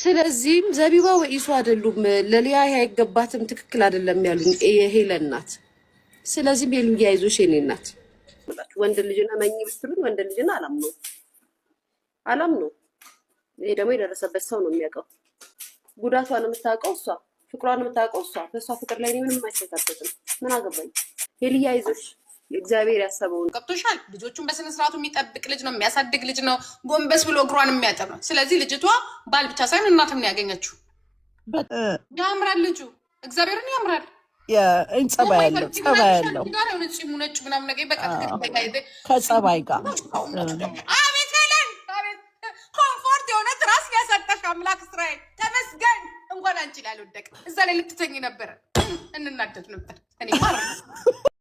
ስለዚህም ዘቢባ ወይሱ አይደሉም ለሊያ አይገባትም ትክክል አይደለም ያሉኝ የሄለን ናት። ስለዚህም ሄሉያ አይዞሽ የኔ ናት። ወንድ ልጅና መኝ ብትሉኝ ወንድ ልጅና አላምነው። ይሄ ደግሞ የደረሰበት ሰው ነው የሚያውቀው። ጉዳቷን የምታውቀው እሷ፣ ፍቅሯን የምታውቀው እሷ። በእሷ ፍቅር ላይ ምንም አይሰታበትም። ምን አገባኝ? ሄልያ አይዞሽ፣ እግዚአብሔር ያሰበው ነው። ገብቶሻል? ልጆቹን በስነ ስርዓቱ የሚጠብቅ ልጅ ነው፣ የሚያሳድግ ልጅ ነው፣ ጎንበስ ብሎ እግሯን የሚያጠብ ነው። ስለዚህ ልጅቷ ባል ብቻ ሳይሆን እናትም ያገኘችው። ያምራል ልጁ፣ እግዚአብሔርን ያምራል። ጸባይ ያለው ከጸባይ ጋር አቤት ሄለን፣ አቤት ኮምፎርት የሆነ ትራስ ያሰጠሽ አምላክ እስራኤል ተመስገን። እንኳን አንቺ ላይ አልወደቅም። እዛ ላይ ልትተኝ ነበረ፣ እንናደድ ነበር። እኔ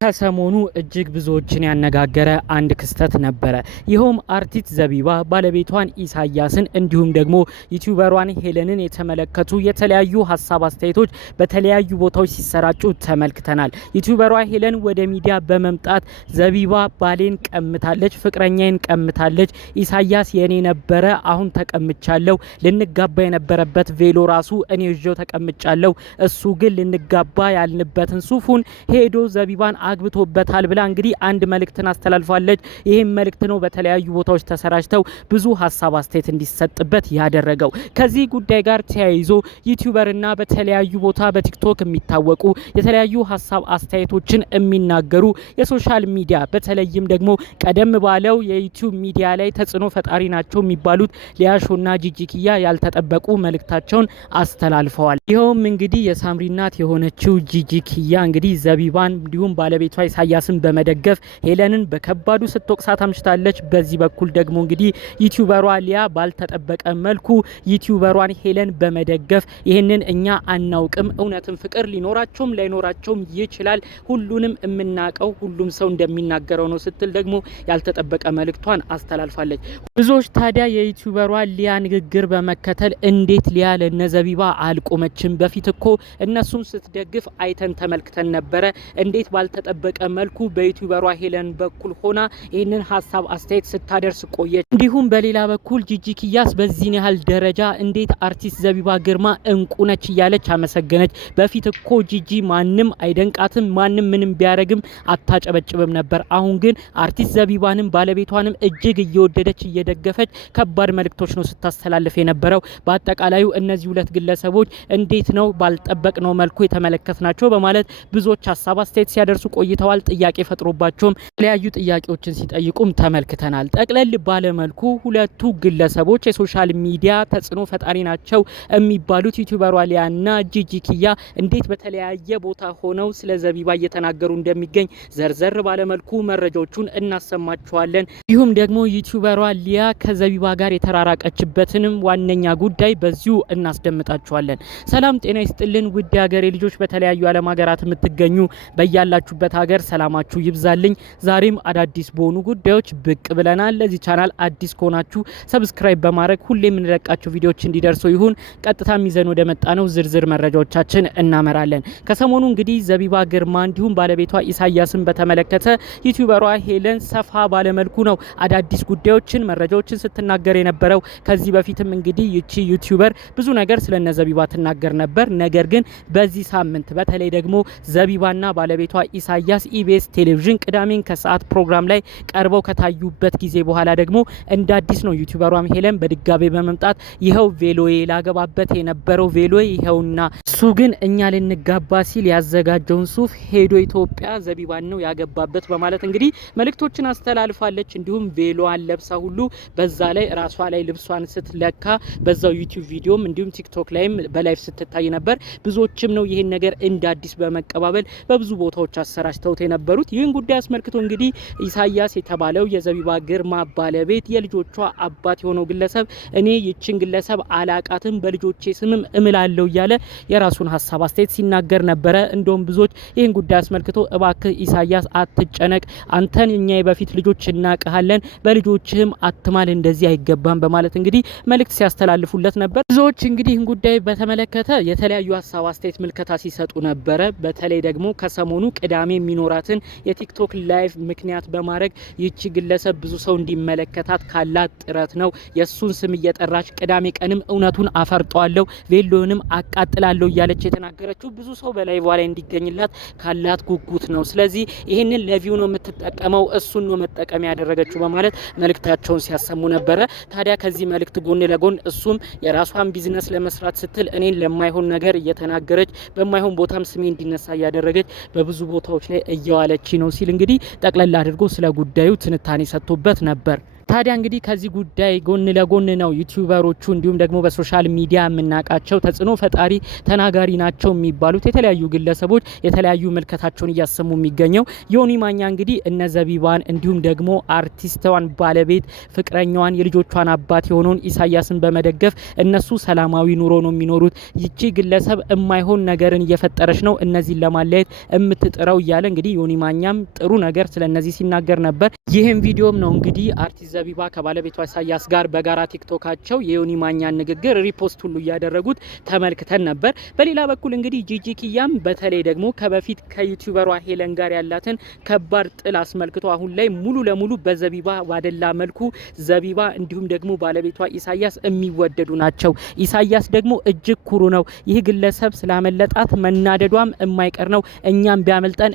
ከሰሞኑ እጅግ ብዙዎችን ያነጋገረ አንድ ክስተት ነበረ። ይኸውም አርቲስት ዘቢባ ባለቤቷን ኢሳያስን እንዲሁም ደግሞ ዩቲዩበሯን ሄለንን የተመለከቱ የተለያዩ ሀሳብ አስተያየቶች በተለያዩ ቦታዎች ሲሰራጩ ተመልክተናል። ዩቲዩበሯ ሄለን ወደ ሚዲያ በመምጣት ዘቢባ ባሌን ቀምታለች፣ ፍቅረኛዬን ቀምታለች፣ ኢሳያስ የኔ ነበረ፣ አሁን ተቀምቻለሁ፣ ልንጋባ የነበረበት ቬሎ ራሱ እኔ ይዤው ተቀምጫለሁ፣ እሱ ግን ልንጋባ ያልንበትን ሱፉን ሄዶ ዘቢባን አግብቶበታል ብላ እንግዲህ አንድ መልእክትን አስተላልፋለች። ይሄም መልእክት ነው በተለያዩ ቦታዎች ተሰራጭተው ብዙ ሀሳብ አስተያየት እንዲሰጥበት ያደረገው። ከዚህ ጉዳይ ጋር ተያይዞ ዩቲዩበርና በተለያዩ ቦታ በቲክቶክ የሚታወቁ የተለያዩ ሀሳብ አስተያየቶችን የሚናገሩ የሶሻል ሚዲያ በተለይም ደግሞ ቀደም ባለው የዩቲዩብ ሚዲያ ላይ ተጽዕኖ ፈጣሪ ናቸው የሚባሉት ሊያሾና ጂጂኪያ ያልተጠበቁ መልእክታቸውን አስተላልፈዋል። ይኸውም እንግዲህ የሳምሪ እናት የሆነችው ጂጂኪያ እንግዲህ ዘቢባን እንዲሁም ባለቤቷ ኢሳያስን በመደገፍ ሄለንን በከባዱ ስትወቅሳት አምሽታለች። በዚህ በኩል ደግሞ እንግዲህ ዩቲዩበሯ ሊያ ባልተጠበቀ መልኩ ዩቲዩበሯን ሄለን በመደገፍ ይህንን እኛ አናውቅም፣ እውነትም ፍቅር ሊኖራቸውም ላይኖራቸውም ይችላል፣ ሁሉንም የምናውቀው ሁሉም ሰው እንደሚናገረው ነው ስትል ደግሞ ያልተጠበቀ መልእክቷን አስተላልፋለች። ብዙዎች ታዲያ የዩቲዩበሯ ሊያ ንግግር በመከተል እንዴት ሊያ ለነዘቢባ አልቆመችም? በፊት እኮ እነሱን ስትደግፍ አይተን ተመልክተን ነበረ፣ እንዴት ባልተጠበቀ መልኩ በዩቲዩበሯ ሄለን በኩል ሆና ይህንን ሀሳብ አስተያየት ስታደርስ ቆየች። እንዲሁም በሌላ በኩል ጂጂኪያስ በዚህን ያህል ደረጃ እንዴት አርቲስት ዘቢባ ግርማ እንቁነች እያለች አመሰገነች። በፊት እኮ ጂጂ ማንም አይደንቃትም፣ ማንም ምንም ቢያደርግም አታጨበጭብም ነበር። አሁን ግን አርቲስት ዘቢባንም ባለቤቷንም እጅግ እየወደደች እየደገፈች ከባድ መልእክቶች ነው ስታስተላልፍ የነበረው። በአጠቃላዩ እነዚህ ሁለት ግለሰቦች እንዴት ነው ባልጠበቅነው መልኩ የተመለከትናቸው በማለት ብዙዎች ሀሳብ አስተያየት ሲያደርሱ ቆይተዋል። ጥያቄ ፈጥሮባቸውም የተለያዩ ጥያቄዎችን ሲጠይቁም ተመልክተናል። ጠቅለል ባለመልኩ ሁለቱ ግለሰቦች የሶሻል ሚዲያ ተጽዕኖ ፈጣሪ ናቸው የሚባሉት ዩቲዩበሯ ሊያና ጂጂኪያ እንዴት በተለያየ ቦታ ሆነው ስለ ዘቢባ እየተናገሩ እንደሚገኝ ዘርዘር ባለመልኩ መረጃዎቹን እናሰማችኋለን። እንዲሁም ደግሞ ዩቲዩበሯ ሊያ ከዘቢባ ጋር የተራራቀችበትንም ዋነኛ ጉዳይ በዚሁ እናስደምጣችኋለን። ሰላም ጤና ይስጥልን ውድ ሀገሬ ልጆች፣ በተለያዩ ዓለም ሀገራት የምትገኙ በያላችሁበት ሀገር ሰላማችሁ ይብዛልኝ። ዛሬም አዳዲስ በሆኑ ጉዳዮች ብቅ ብለናል። ለዚህ ቻናል አዲስ ከሆናችሁ ሰብስክራይብ በማድረግ ሁሌ የምንለቃቸው ቪዲዮዎች እንዲደርሱ ይሁን። ቀጥታም ይዘን ወደ መጣነው ዝርዝር መረጃዎቻችን እናመራለን። ከሰሞኑ እንግዲህ ዘቢባ ግርማ እንዲሁም ባለቤቷ ኢሳያስን በተመለከተ ዩቲዩበሯ ሄለን ሰፋ ባለመልኩ ነው አዳዲስ ጉዳዮችን መረጃዎችን ስትናገር የነበረው። ከዚህ በፊትም እንግዲህ ይቺ ዩቲዩበር ብዙ ነገር ስለነ ዘቢባ ትናገር ነበር። ነገር ግን በዚህ ሳምንት በተለይ ደግሞ ዘቢባና ባለቤቷ ኢሳያስ ኢቢኤስ ቴሌቪዥን ቅዳሜን ከሰዓት ፕሮግራም ላይ ቀርበው ከታዩበት ጊዜ በኋላ ደግሞ እንደ አዲስ ነው ዩቲዩበሯም ሄለን በድጋቤ በመምጣት ይኸው ቬሎዬ ላገባበት የነበረው ቬሎዬ ይኸውና፣ እሱ ግን እኛ ልንጋባ ሲል ያዘጋጀውን ሱፍ ሄዶ ኢትዮጵያ ዘቢባን ነው ያገባበት በማለት እንግዲህ መልእክቶችን አስተላልፋለች። እንዲሁም ቬሎዋን ለብሳ ሁሉ በዛ ላይ ራሷ ላይ ልብሷን ስትለካ በዛው ዩቲዩብ ቪዲዮም እንዲሁም ቲክቶክ ላይም በላይቭ ስትታይ ነበር። ብዙዎችም ነው ይህን ነገር እንደ አዲስ በመቀባበል በብዙ ቦታዎች አሰራጭተውት የነበሩት። ይህን ጉዳይ አስመልክቶ እንግዲህ ኢሳያስ የተባለው የዘቢባ ግርማ ባለቤት የልጆቿ አባት የሆነው ግለሰብ እኔ ይችን ግለሰብ አላቃትም በልጆቼ ስምም እምላለው እያለ የራሱን ሀሳብ አስተያየት ሲናገር ነበረ። እንደውም ብዙዎች ይህን ጉዳይ አስመልክቶ እባክህ ኢሳያስ አትጨነቅ፣ አንተን እኛ የበፊት ልጆች እናቀሃለን፣ በልጆችህም አትማል፣ እንደዚህ አይገባም በማለት እንግዲህ መልእክት ሲያስተላልፉለት ነበር። ብዙዎች እንግዲህ ይህን ጉዳይ በተመለከተ የተለያዩ ሀሳብ አስተያየት ምልከታ ሲሰጡ ነበረ። በተለይ ደግሞ ከሰሞኑ ቅዳሜ ቅዳሜ የሚኖራትን የቲክቶክ ላይቭ ምክንያት በማድረግ ይቺ ግለሰብ ብዙ ሰው እንዲመለከታት ካላት ጥረት ነው የሱን ስም እየጠራች ቅዳሜ ቀንም እውነቱን አፈርጠዋለሁ ቬሎንም አቃጥላለሁ እያለች የተናገረችው ብዙ ሰው በላይቭ ላይ እንዲገኝላት ካላት ጉጉት ነው። ስለዚህ ይሄንን ለቪው ነው የምትጠቀመው እሱን ነው መጠቀም ያደረገችው በማለት መልእክታቸውን ሲያሰሙ ነበረ። ታዲያ ከዚህ መልእክት ጎን ለጎን እሱም የራሷን ቢዝነስ ለመስራት ስትል እኔን ለማይሆን ነገር እየተናገረች በማይሆን ቦታም ስሜ እንዲነሳ እያደረገች በብዙ ቦታዎች ላይ እየዋለች ነው ሲል እንግዲህ ጠቅለል አድርጎ ስለ ጉዳዩ ትንታኔ ሰጥቶበት ነበር። ታዲያ እንግዲህ ከዚህ ጉዳይ ጎን ለጎን ነው ዩቲዩበሮቹ እንዲሁም ደግሞ በሶሻል ሚዲያ የምናቃቸው ተጽዕኖ ፈጣሪ ተናጋሪ ናቸው የሚባሉት የተለያዩ ግለሰቦች የተለያዩ መልከታቸውን እያሰሙ የሚገኘው። ዮኒ ማኛ እንግዲህ እነ ዘቢባን እንዲሁም ደግሞ አርቲስቷን ባለቤት ፍቅረኛዋን የልጆቿን አባት የሆነውን ኢሳያስን በመደገፍ እነሱ ሰላማዊ ኑሮ ነው የሚኖሩት፣ ይቺ ግለሰብ የማይሆን ነገርን እየፈጠረች ነው እነዚህን ለማለየት የምትጥረው እያለ እንግዲህ ዮኒ ማኛም ጥሩ ነገር ስለነዚህ ሲናገር ነበር። ይህም ቪዲዮም ነው እንግዲህ አርቲስት ዘቢባ ከባለቤቷ ኢሳያስ ጋር በጋራ ቲክቶካቸው የዮኒ ማኛን ንግግር ሪፖስት ሁሉ እያደረጉት ተመልክተን ነበር። በሌላ በኩል እንግዲህ ጂጂ ኪያም በተለይ ደግሞ ከበፊት ከዩቲዩበሯ ሄለን ጋር ያላትን ከባድ ጥል አስመልክቶ አሁን ላይ ሙሉ ለሙሉ በዘቢባ ባደላ መልኩ ዘቢባ እንዲሁም ደግሞ ባለቤቷ ኢሳያስ የሚወደዱ ናቸው። ኢሳያስ ደግሞ እጅግ ኩሩ ነው። ይህ ግለሰብ ስላመለጣት መናደዷም የማይቀር ነው። እኛም ቢያመልጠን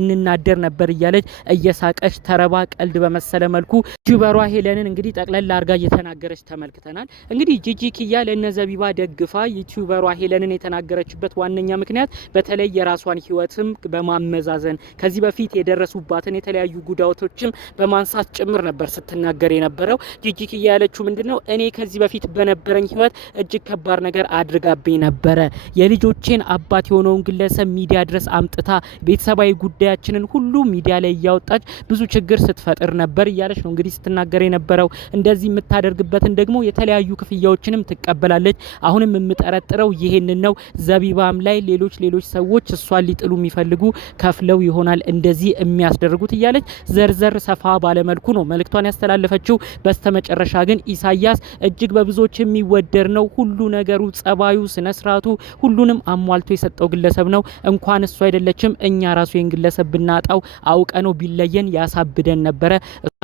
እንናደር ነበር እያለች እየሳቀች ተረባ ቀልድ በመሰለ መልኩ ዩቲዩበሯ ሄለንን እንግዲህ ጠቅለል አርጋ እየተናገረች ተመልክተናል። እንግዲህ ጂጂ ኪያ ለነ ዘቢባ ደግፋ ዩቲዩበሯ ሄለንን የተናገረችበት ዋነኛ ምክንያት በተለይ የራሷን ህይወትም በማመዛዘን ከዚህ በፊት የደረሱባትን የተለያዩ ጉዳቶችም በማንሳት ጭምር ነበር ስትናገር የነበረው። ጂጂ ኪያ ያለችው ምንድነው? እኔ ከዚህ በፊት በነበረኝ ህይወት እጅግ ከባድ ነገር አድርጋብኝ ነበረ። የልጆቼን አባት የሆነውን ግለሰብ ሚዲያ ድረስ አምጥታ ቤተሰባዊ ጉዳያችንን ሁሉ ሚዲያ ላይ እያወጣች ብዙ ችግር ስትፈጥር ነበር እያለች ነው እንግዲህ ስትናገር የነበረው። እንደዚህ የምታደርግበትን ደግሞ የተለያዩ ክፍያዎችንም ትቀበላለች። አሁንም የምጠረጥረው ይሄንን ነው። ዘቢባም ላይ ሌሎች ሰዎች እሷን ሊጥሉ የሚፈልጉ ከፍለው ይሆናል እንደዚህ የሚያስደርጉት እያለች ዘርዘር ሰፋ ባለመልኩ ነው መልእክቷን ያስተላለፈችው። በስተመጨረሻ ግን ኢሳያስ እጅግ በብዙዎች የሚወደድ ነው። ሁሉ ነገሩ፣ ጸባዩ፣ ስነ ስርዓቱ ሁሉንም አሟልቶ የሰጠው ግለሰብ ነው። እንኳን እሱ አይደለችም እኛ ራሱ ይሄን ግለሰብ ብናጣው አውቀ ነው ቢለየን ያሳብደን ነበረ።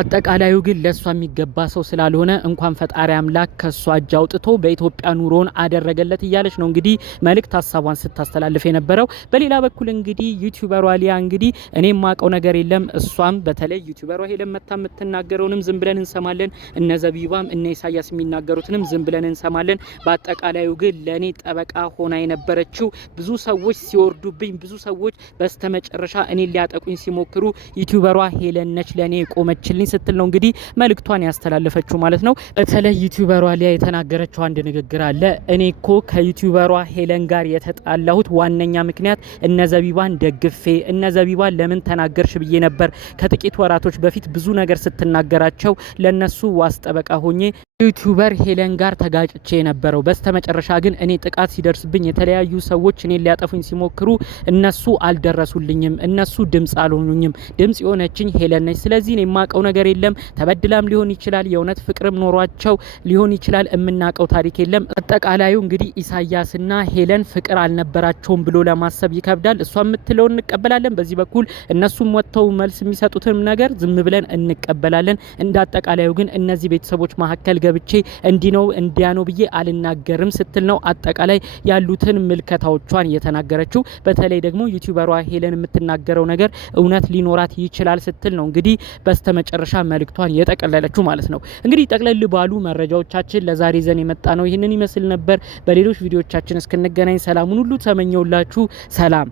አጠቃላዩ ግን ለሷ የሚገባ ሰው ስላልሆነ እንኳን ፈጣሪ አምላክ ከሷ እጅ አውጥቶ በኢትዮጵያ ኑሮን አደረገለት እያለች ነው እንግዲህ መልእክት ሀሳቧን ስታስተላልፍ የነበረው። በሌላ በኩል እንግዲህ ዩቲዩበሯ ሊያ እንግዲህ እኔ የማውቀው ነገር የለም፣ እሷም በተለይ ዩቲዩበሯ ሄለን መታ የምትናገረውንም ዝም ብለን እንሰማለን፣ እነ ዘቢባም እነ ኢሳያስ የሚናገሩትንም ዝም ብለን እንሰማለን። በአጠቃላዩ ግን ለኔ ጠበቃ ሆና የነበረችው ብዙ ሰዎች ሲወርዱብኝ፣ ብዙ ሰዎች በስተመጨረሻ እኔ ሊያጠቁኝ ሲሞክሩ ዩቲዩበሯ ሄለን ነች ለኔ ቆመችልኝ ስትል ነው እንግዲህ መልእክቷን ያስተላለፈችው ማለት ነው። በተለይ ዩቲዩበሯ ሊያ የተናገረችው አንድ ንግግር አለ። እኔ እኮ ከዩቲዩበሯ ሄለን ጋር የተጣላሁት ዋነኛ ምክንያት እነ ዘቢባን ደግፌ እነ ዘቢባን ለምን ተናገርሽ ብዬ ነበር። ከጥቂት ወራቶች በፊት ብዙ ነገር ስትናገራቸው ለነሱ ዋስ ጠበቃ ሆኜ ዩቲዩበር ሄለን ጋር ተጋጭቼ የነበረው። በስተመጨረሻ ግን እኔ ጥቃት ሲደርስብኝ የተለያዩ ሰዎች እኔን ሊያጠፉኝ ሲሞክሩ እነሱ አልደረሱልኝም፣ እነሱ ድምጽ አልሆኑኝም። ድምጽ የሆነችኝ ሄለን ነች። ስለዚህ እኔ የማውቀው ነገር የለም። ተበድላም ሊሆን ይችላል፣ የእውነት ፍቅርም ኖሯቸው ሊሆን ይችላል። የምናውቀው ታሪክ የለም። አጠቃላዩ እንግዲህ ኢሳያስና ሄለን ፍቅር አልነበራቸውም ብሎ ለማሰብ ይከብዳል። እሷ የምትለውን እንቀበላለን፣ በዚህ በኩል እነሱም ወጥተው መልስ የሚሰጡትም ነገር ዝም ብለን እንቀበላለን። እንደ አጠቃላዩ ግን እነዚህ ቤተሰቦች መካከል ገብቼ እንዲህ ነው እንዲያ ነው ብዬ አልናገርም ስትል ነው አጠቃላይ ያሉትን ምልከታዎቿን እየተናገረችው። በተለይ ደግሞ ዩቲዩበሯ ሄለን የምትናገረው ነገር እውነት ሊኖራት ይችላል ስትል ነው እንግዲህ በስተመጨረሻ መልእክቷን የጠቀለለችው ማለት ነው። እንግዲህ ጠቅለል ባሉ መረጃዎቻችን ለዛሬ ዘን የመጣ ነው ይህንን ይመስል ነበር። በሌሎች ቪዲዮዎቻችን እስክንገናኝ ሰላሙን ሁሉ ተመኘውላችሁ። ሰላም